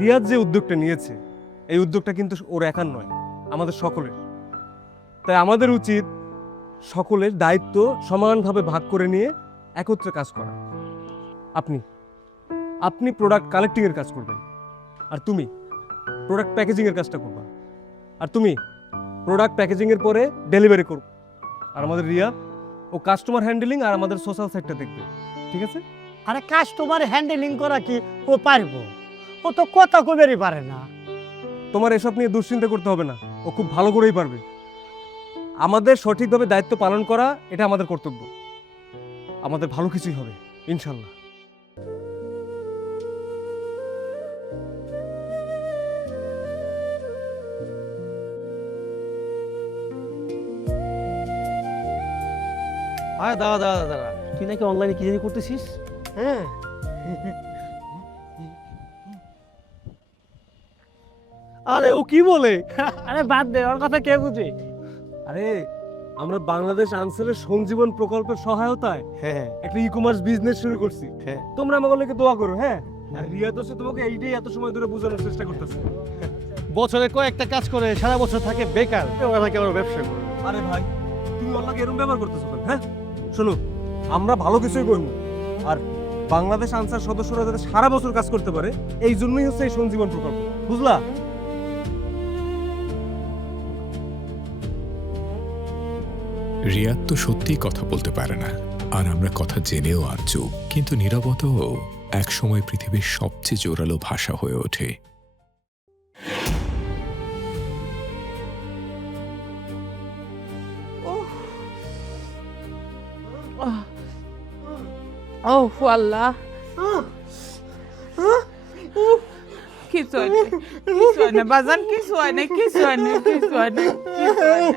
রিয়াদ যে উদ্যোগটা নিয়েছে এই উদ্যোগটা কিন্তু ওর একার নয়, আমাদের সকলের। তাই আমাদের উচিত সকলের দায়িত্ব সমানভাবে ভাগ করে নিয়ে একত্রে কাজ করা। আপনি আপনি প্রোডাক্ট কালেক্টিং এর কাজ করবেন, আর তুমি প্রোডাক্ট প্যাকেজিং এর কাজটা করবা, আর তুমি প্রোডাক্ট প্যাকেজিং এর পরে ডেলিভারি করবে। আর আমাদের রিয়া ও কাস্টমার হ্যান্ডেলিং আর আমাদের সোশ্যাল সাইডটা দেখবে, ঠিক আছে? আরে কাস্টমার হ্যান্ডেলিং করা কি ও পারবো? ও তো কথা কবেরই পারে না। তোমার এসব নিয়ে দুশ্চিন্তা করতে হবে না, ও খুব ভালো করেই পারবে। আমাদের সঠিকভাবে দায়িত্ব পালন করা এটা আমাদের কর্তব্য। আমাদের ভালো কিছুই হবে ইনশাল্লাহ। আরে দাঁড়া দাঁড়া দাঁড়া, তুই নাকি অনলাইনে কি জানি করতেছিস? হ্যাঁ, আরে ও কি বলে? আরে বাদ দে, ওর কথা কে বুঝে? আরে আমরা বাংলাদেশ আনসারের সঞ্জীবন প্রকল্পের সহায়তায় হ্যাঁ একটা ই কমার্স বিজনেস শুরু করছি। হ্যাঁ। তোমরা আমাকে লেগে দোয়া করো, হ্যাঁ? আর রিয়া তো সে তোমাকে এইটাই এত সময় ধরে বোঝানোর চেষ্টা করতেছে। বছরে কয়েকটা কাজ করে সারা বছর থাকে বেকার, ওরা নাকি আমার ব্যবসা করে। আরে ভাই, তুমি অল্লাহকে এরকম ব্যবহার করতেছো কেন? হ্যাঁ শোনো, আমরা ভালো কিছুই করবো, আর বাংলাদেশ আনসার সদস্যরা যাতে সারা বছর কাজ করতে পারে এই জন্যই হচ্ছে এই সঞ্জীবন প্রকল্প, বুঝলা? রিয়াদ তো সত্যিই কথা বলতে পারে না, আর আমরা কথা জেনেও আর চুপ। কিন্তু নীরবতাও একসময় পৃথিবীর সবচেয়ে জোরালো ভাষা হয়ে ওঠে। ওহ আল্লাহ, কিছু হয় না, কিছু হয় না বাজান, কিছু হয় না, কিছু হয় না, কিছু হয় না, কিছু হয় না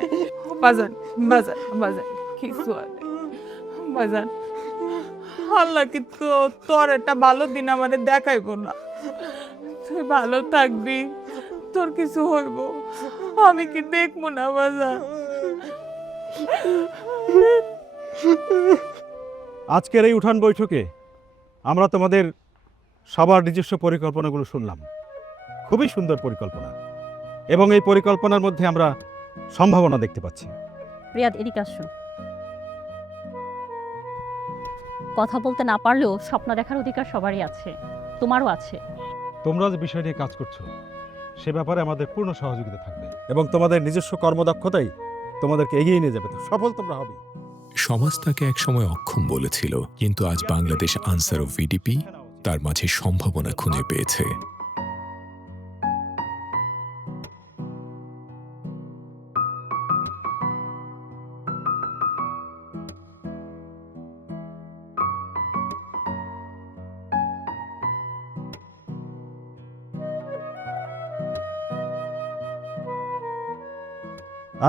বাজান, বাজান, বাজান, কিছু হয় না বাজান। আল্লাহ কি তোর একটা ভালো দিন আমাদের দেখাইবো না? তুই ভালো থাকবি, তোর কিছু হইব, আমি কি দেখবো না বাজান? আজকের এই উঠান বৈঠকে আমরা তোমাদের সবার নিজস্ব পরিকল্পনাগুলো শুনলাম। খুবই সুন্দর পরিকল্পনা, এবং এই পরিকল্পনার মধ্যে আমরা সম্ভাবনা দেখতে পাচ্ছি। রিয়াদ, এদিকে আসো। কথা বলতে না পারলেও স্বপ্ন দেখার অধিকার সবারই আছে, তোমারও আছে। তোমরা যে বিষয় নিয়ে কাজ করছো সে ব্যাপারে আমাদের পূর্ণ সহযোগিতা থাকবে, এবং তোমাদের নিজস্ব কর্মদক্ষতাই তোমাদেরকে এগিয়ে নিয়ে যাবে, সফল তোমরা হবে। সমাজ তাকে একসময় অক্ষম বলেছিল, কিন্তু আজ বাংলাদেশ আনসার ও ভিডিপি তার মাঝে সম্ভাবনা খুঁজে পেয়েছে।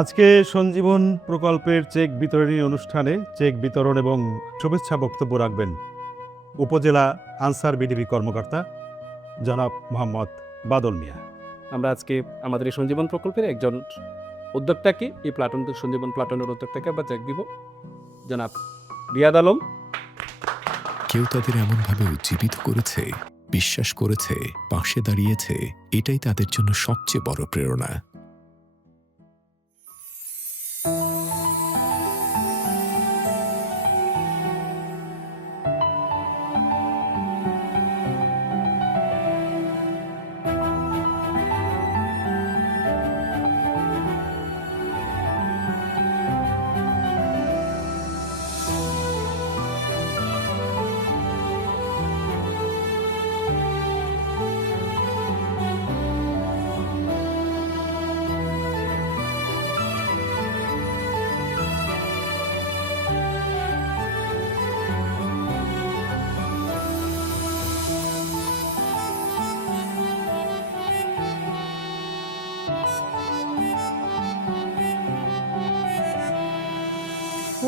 আজকে সঞ্জীবন প্রকল্পের চেক বিতরণী অনুষ্ঠানে চেক বিতরণ এবং শুভেচ্ছা বক্তব্য রাখবেন উপজেলা আনসার বিডিবি কর্মকর্তা জনাব মোহাম্মদ বাদল মিয়া। আমরা আজকে আমাদের এই সঞ্জীবন প্রকল্পের একজন উদ্যোক্তাকে, এই প্লাটুন সঞ্জীবন প্লাটুনের উদ্যোক্তাকে আমরা চেক দিব, জনাব রিয়াদ আলম। কেউ তাদের এমনভাবে উজ্জীবিত করেছে, বিশ্বাস করেছে, পাশে দাঁড়িয়েছে, এটাই তাদের জন্য সবচেয়ে বড় প্রেরণা।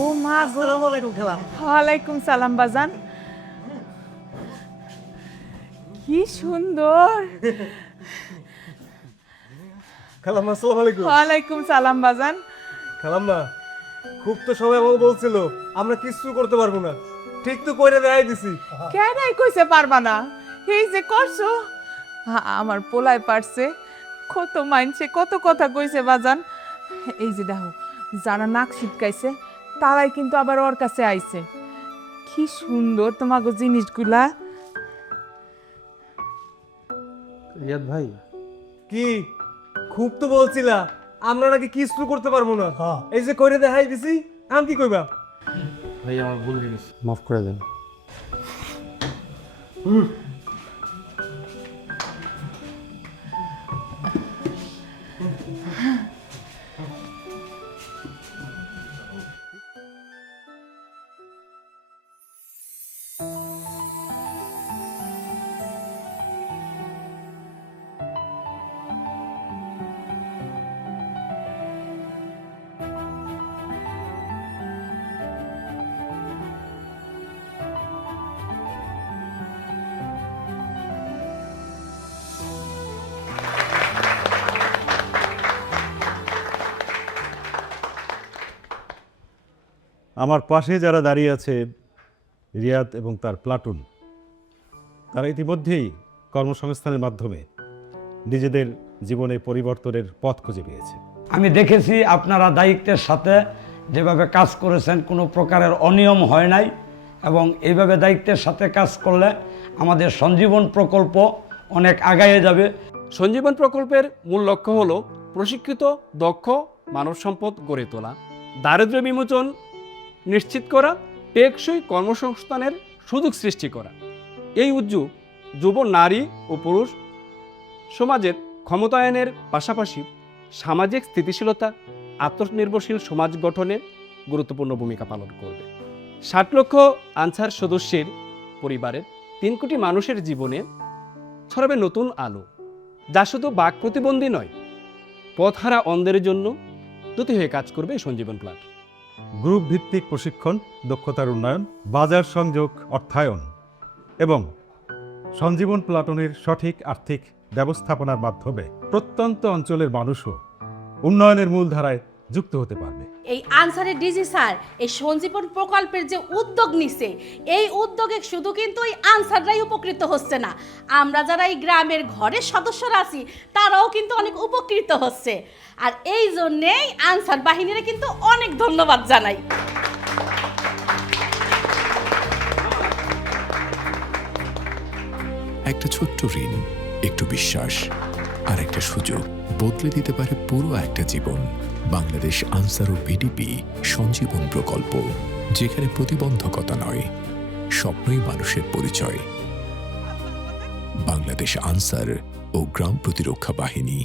ও মা, আসসালামু আলাইকুম খালা। ওয়ালাইকুম সালাম বাজান, কি সুন্দর। খালাম্মা আসসালামু আলাইকুম। ওয়ালাইকুম সালাম বাজান। খালাম্মা, খুব তো সবাই আমাকে বলছিল আমরা কিছু করতে পারবো না, ঠিক তো কইরা দেখাই দিছি। কেন কইছে পারবা না? এই যে করছো, আমার পোলায় পারছে, কত মাইনছে, কত কথা কইছে বাজান। এই যে দেখো, যারা নাক ছিটকাইছে তারাই কিন্তু আবার ওর কাছে আইছে। কি সুন্দর তোমাকে জিনিসগুলা। রিয়াদ ভাই, কি খুব তো বলছিলা আমরা নাকি কিস শুরু করতে পারবো না। হ্যাঁ। এই যে কইরে দেখাই দিছি, আমি কি কইবা? ভাই আমার ভুল হয়ে গেছে, মাফ করে দেন। আমার পাশে যারা দাঁড়িয়ে আছে রিয়াদ এবং তার প্লাটুন, তারা ইতিমধ্যেই কর্মসংস্থানের মাধ্যমে নিজেদের জীবনে পরিবর্তনের পথ খুঁজে পেয়েছে। আমি দেখেছি আপনারা দায়িত্বের সাথে যেভাবে কাজ করেছেন, কোনো প্রকারের অনিয়ম হয় নাই, এবং এইভাবে দায়িত্বের সাথে কাজ করলে আমাদের সঞ্জীবন প্রকল্প অনেক আগায়ে যাবে। সঞ্জীবন প্রকল্পের মূল লক্ষ্য হলো প্রশিক্ষিত দক্ষ মানব সম্পদ গড়ে তোলা, দারিদ্র্য বিমোচন নিশ্চিত করা, টেকসই কর্মসংস্থানের সুযোগ সৃষ্টি করা। এই উদ্যোগ যুব নারী ও পুরুষ সমাজের ক্ষমতায়নের পাশাপাশি সামাজিক স্থিতিশীলতা, আত্মনির্ভরশীল সমাজ গঠনে গুরুত্বপূর্ণ ভূমিকা পালন করবে। 60 লক্ষ আনসার সদস্যের পরিবারের 3 কোটি মানুষের জীবনে ছড়াবে নতুন আলো, যা শুধু বাক প্রতিবন্ধী নয়, পথহারা অন্ধের জন্য দুটি হয়ে কাজ করবে এই সঞ্জীবন প্লাট। গ্রুপ ভিত্তিক প্রশিক্ষণ, দক্ষতার উন্নয়ন, বাজার সংযোগ, অর্থায়ন এবং সঞ্জীবন প্লাটনের সঠিক আর্থিক ব্যবস্থাপনার মাধ্যমে প্রত্যন্ত অঞ্চলের মানুষও উন্নয়নের মূলধারায় যুক্ত হতে পারবে। এই আনসারের ডিজি স্যার এই সঞ্জীবন প্রকল্পের যে উদ্যোগ নিছে, এই উদ্যোগে শুধু কিন্তু এই আনসাররাই উপকৃত হচ্ছে না, আমরা যারা এই গ্রামের ঘরের সদস্যরা আছি তারাও কিন্তু অনেক উপকৃত হচ্ছে। আর এই জন্যেই আনসার বাহিনীরা কিন্তু অনেক ধন্যবাদ জানাই। একটা ছোট্ট ঋণ, একটু বিশ্বাস আর একটা সুযোগ বদলে দিতে পারে পুরো একটা জীবন। বাংলাদেশ আনসার ও বিডিপি সঞ্জীবন প্রকল্প, যেখানে প্রতিবন্ধকতা নয়, স্বপ্নই মানুষের পরিচয়। বাংলাদেশ আনসার ও গ্রাম প্রতিরক্ষা বাহিনী।